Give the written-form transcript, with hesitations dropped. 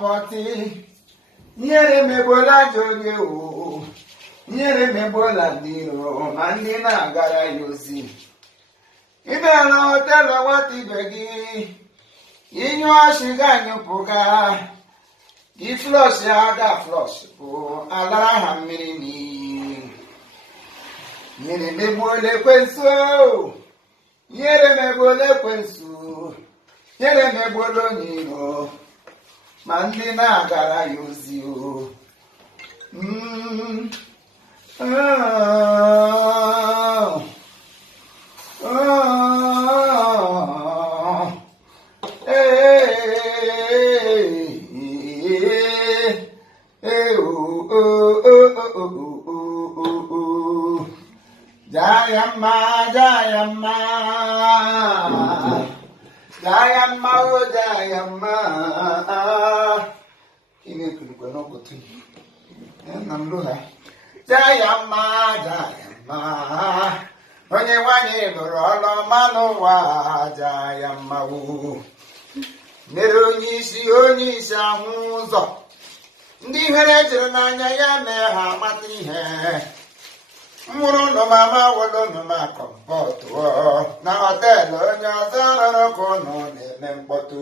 pọtị nyere megbola joge o nyere megbola ndị iro ma ndị na-agara ya ozi ịbịala họtelụ nwata ibe gị inyụọ shiga anyụpụga iflọsh aga flọsh bụ alara ha mmiri n'iyi nyere megbola ekwensu nyere megbola ekwensu nyere megbola onye iro ma ndị na-agara ya ozi o Jayamma, Jayamma, Jayamma, oh Jayamma. Ini kudu no kutu. Namluha. Jayamma, Jayamma. Onye wanye lụrụ ọlụ mmanụ wa Jayamma o. Mere onye isi ahụ ụzọ. Ndị ihere jiri n'anya ya mee ha amata ihe. Nwụrụ nụmama wolo nụma kọmpọtụ na họteelụ onye ọzọ rụrụ ka ụnụ na-eme mkpọtụ.